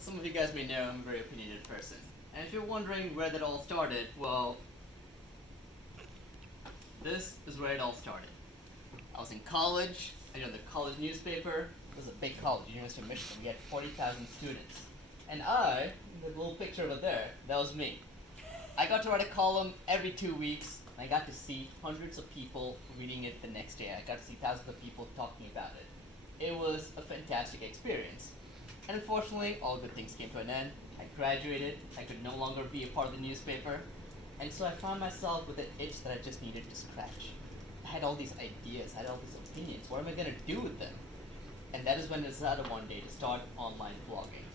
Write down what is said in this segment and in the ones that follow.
Some of you guys may know I'm a very opinionated person. And if you're wondering where that all started, well, this is where it all started. I was in college, the college newspaper. It was a big college, University of Michigan. We had 40,000 students. And the little picture over there, that was me. I got to write a column every 2 weeks, and I got to see hundreds of people reading it the next day. I got to see thousands of people talking about it. It was a fantastic experience. And unfortunately, all good things came to an end. I graduated, I could no longer be a part of the newspaper, and so I found myself with an itch that I just needed to scratch. I had all these ideas, I had all these opinions. What am I gonna do with them? And that is when I decided one day to start online blogging.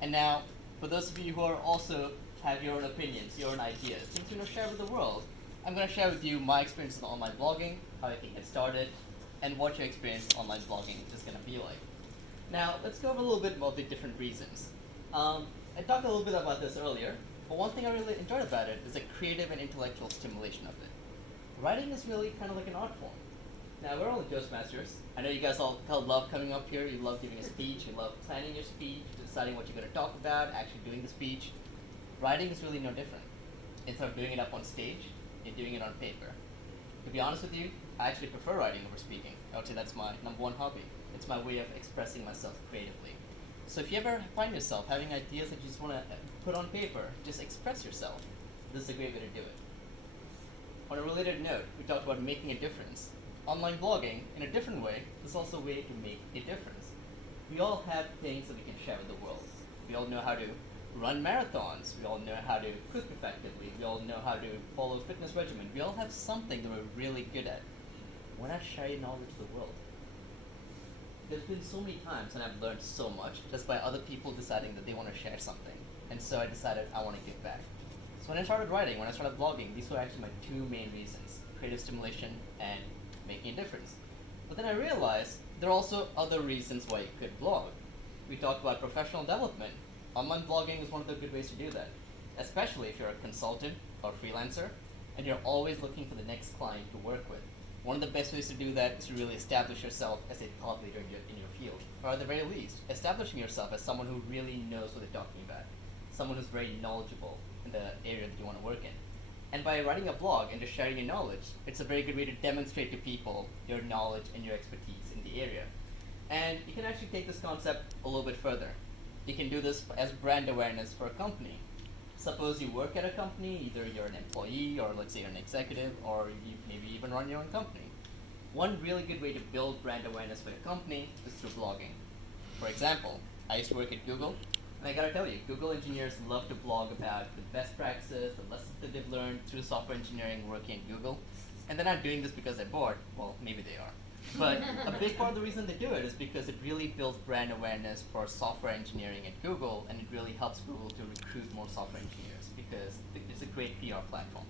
And now, for those of you who are also have your own opinions, your own ideas, things you want to share with the world, I'm going to share with you my experience in online blogging, how I can get started, and what your experience in online blogging is going to be like. Now, let's go over a little bit about the different reasons. I talked a little bit about this earlier, but one thing I really enjoyed about it is the creative and intellectual stimulation of it. Writing is really kind of like an art form. Now, we're all in Toastmasters. I know you guys all love coming up here. You love giving a speech. You love planning your speech, deciding what you're going to talk about, actually doing the speech. Writing is really no different. Instead of doing it up on stage, you're doing it on paper. To be honest with you, I actually prefer writing over speaking. I would say that's my number one hobby. It's my way of expressing myself creatively. So if you ever find yourself having ideas that you just want to put on paper, just express yourself. This is a great way to do it. On a related note, we talked about making a difference. Online blogging, in a different way, is also a way to make a difference. We all have things that we can share with the world. We all know how to run marathons. We all know how to cook effectively. We all know how to follow a fitness regimen. We all have something that we're really good at. Why not share your knowledge with the world? There's been so many times when I've learned so much just by other people deciding that they want to share something. And so I decided I want to give back. So when I started writing, when I started blogging, these were actually my two main reasons: creative stimulation and making a difference. But then I realized there are also other reasons why you could blog. We talked about professional development. Online blogging is one of the good ways to do that, especially if you're a consultant or freelancer and you're always looking for the next client to work with. One of the best ways to do that is to really establish yourself as a thought leader in your field, or at the very least, establishing yourself as someone who really knows what they're talking about, someone who's very knowledgeable in the area that you want to work in. And by writing a blog and just sharing your knowledge, it's a very good way to demonstrate to people your knowledge and your expertise in the area. And you can actually take this concept a little bit further. You can do this as brand awareness for a company. Suppose you work at a company, either you're an employee or let's say you're an executive, or you maybe even run your own company. One really good way to build brand awareness for your company is through blogging. For example, I used to work at Google, and I gotta tell you, Google engineers love to blog about the best practices, the lessons that they've learned through software engineering working at Google. And they're not doing this because they're bored. Well, maybe they are. But a big part of the reason they do it is because it really builds brand awareness for software engineering at Google, and it really helps Google to recruit more software engineers because it's a great PR platform.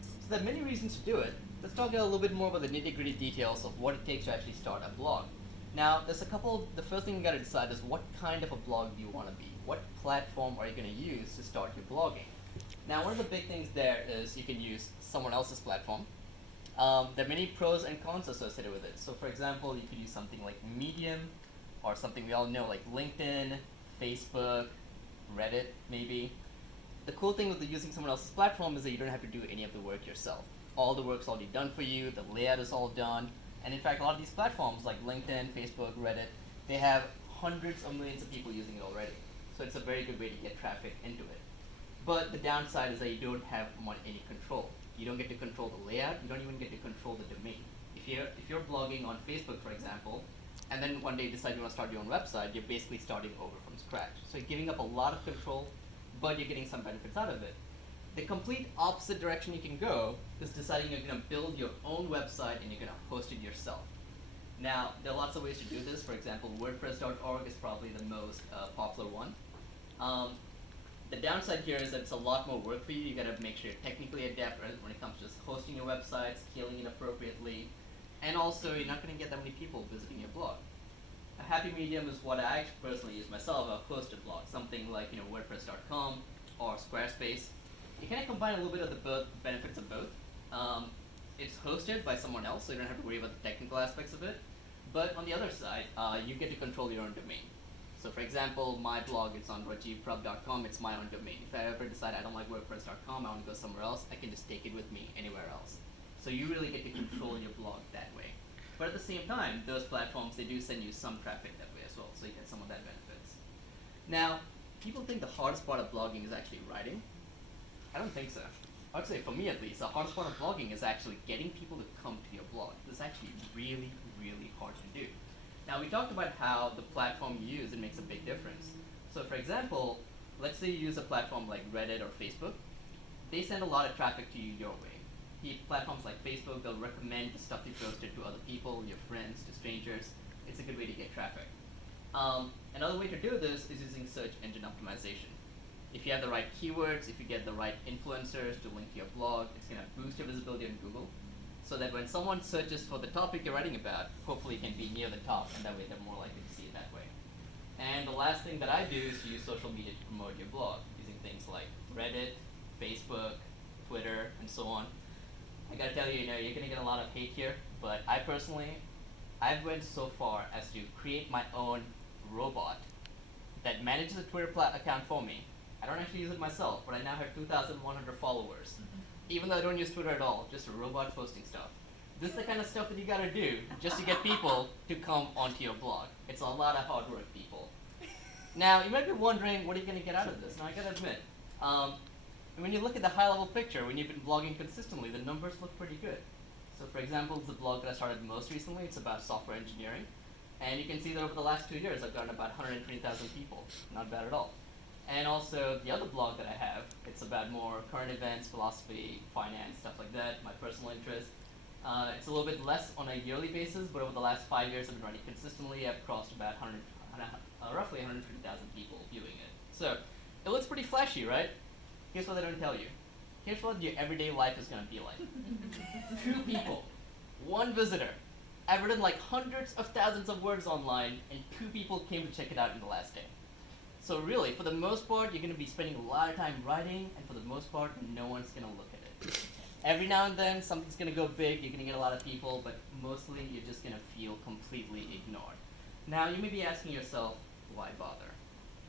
So there are many reasons to do it. Let's talk a little bit more about the nitty-gritty details of what it takes to actually start a blog. Now, the first thing you gotta decide is what kind of a blog do you wanna be? What platform are you gonna use to start your blogging? Now, one of the big things there is you can use someone else's platform. There are many pros and cons associated with it. So for example, you could use something like Medium, or something we all know like LinkedIn, Facebook, Reddit maybe. The cool thing with using someone else's platform is that you don't have to do any of the work yourself. All the work's already done for you, the layout is all done, and in fact a lot of these platforms like LinkedIn, Facebook, Reddit, they have hundreds of millions of people using it already. So it's a very good way to get traffic into it. But the downside is that you don't have any control. You don't get to control the layout, you don't even get to control the domain. If you're blogging on Facebook, for example, and then one day you decide you want to start your own website, you're basically starting over from scratch. So you're giving up a lot of control, but you're getting some benefits out of it. The complete opposite direction you can go is deciding you're going to build your own website and you're going to host it yourself. Now, there are lots of ways to do this. For example, WordPress.org is probably the most popular one. The downside here is that it's a lot more work for you. You gotta make sure you're technically adept when it comes to just hosting your website, scaling it appropriately, and also you're not gonna get that many people visiting your blog. A happy medium is what I actually personally use myself, a hosted blog, something like WordPress.com or Squarespace. You kind of combine a little bit of the benefits of both. It's hosted by someone else, so you don't have to worry about the technical aspects of it. But on the other side, you get to control your own domain. So for example, my blog is on rajivprab.com. It's my own domain. If I ever decide I don't like WordPress.com, I want to go somewhere else, I can just take it with me anywhere else. So you really get to control your blog that way. But at the same time, those platforms, they do send you some traffic that way as well, so you get some of that benefits. Now, people think the hardest part of blogging is actually writing. I don't think so. I would say, for me at least, the hardest part of blogging is actually getting people to come to your blog. This is actually really, really hard to do. Now, we talked about how the platform you use, it makes a big difference. So for example, let's say you use a platform like Reddit or Facebook. They send a lot of traffic to you your way. Platforms like Facebook, they'll recommend the stuff you posted to other people, your friends, to strangers. It's a good way to get traffic. Another way to do this is using search engine optimization. If you have the right keywords, if you get the right influencers to link to your blog, it's going to boost your visibility on Google, so that when someone searches for the topic you're writing about, hopefully it can be near the top, and that way they're more likely to see it that way. And the last thing that I do is use social media to promote your blog, using things like Reddit, Facebook, Twitter, and so on. I gotta tell you, you're gonna get a lot of hate here, but I've went so far as to create my own robot that manages a Twitter account for me. I don't actually use it myself, but I now have 2,100 followers. Even though I don't use Twitter at all, just a robot posting stuff. This is the kind of stuff that you gotta do just to get people to come onto your blog. It's a lot of hard work, people. Now, you might be wondering, what are you gonna get out of this? Now, I gotta admit, when you look at the high-level picture, when you've been blogging consistently, the numbers look pretty good. So for example, the blog that I started most recently, it's about software engineering. And you can see that over the last 2 years, I've gotten about 120,000 people. Not bad at all. And also, the other blog that I have, it's about more current events, philosophy, finance, stuff like that, my personal interest. It's a little bit less on a yearly basis, but over the last 5 years, I've been running consistently. I've crossed about roughly 150,000 people viewing it. So, it looks pretty flashy, right? Here's what they don't tell you. Here's what your everyday life is going to be like. 2 people, 1 visitor. I've written like hundreds of thousands of words online, and 2 people came to check it out in the last day. So really, for the most part, you're going to be spending a lot of time writing, and for the most part, no one's going to look at it. Every now and then, something's going to go big, you're going to get a lot of people, but mostly you're just going to feel completely ignored. Now, you may be asking yourself, why bother?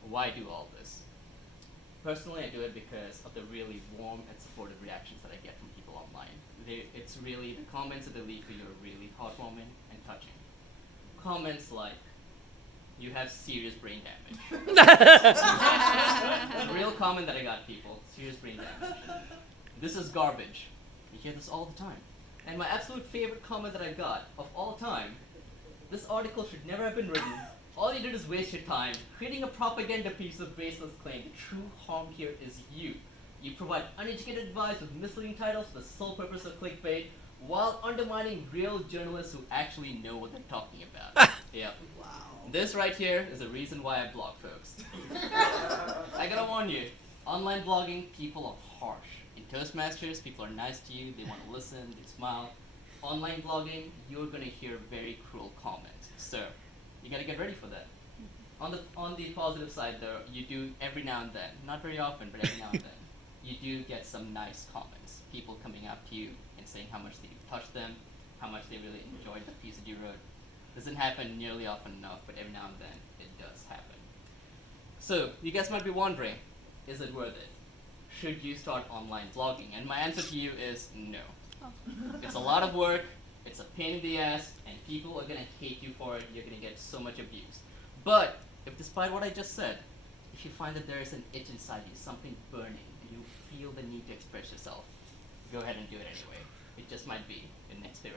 Why do all this? Personally, I do it because of the really warm and supportive reactions that I get from people online. It's really, the comments that they leave for you are really heartwarming and touching. Comments like, you have serious brain damage. A real comment that I got, people, serious brain damage. This is garbage. You hear this all the time. And my absolute favorite comment that I got of all time, this article should never have been written. All you did is waste your time creating a propaganda piece of baseless claim. The true harm here is you. You provide uneducated advice with misleading titles for the sole purpose of clickbait, while undermining real journalists who actually know what they're talking about. Yeah. Wow. This right here is the reason why I blog, folks. I gotta warn you, online blogging, people are harsh. In Toastmasters, people are nice to you, they want to listen, they smile. Online blogging, you're gonna hear very cruel comments. So, you gotta get ready for that. On the positive side though, you do every now and then, not very often, but every now and then, you do get some nice comments. People coming up to you and saying how much they've touched them, how much they really enjoyed the piece that you wrote. Doesn't happen nearly often enough, but every now and then it does happen. So, you guys might be wondering, is it worth it? Should you start online blogging? And my answer to you is no. It's a lot of work, it's a pain in the ass, and people are gonna hate you for it, you're gonna get so much abuse. But, if despite what I just said, if you find that there is an itch inside you, something burning, and you feel the need to express yourself, go ahead and do it anyway. It just might be the next favorite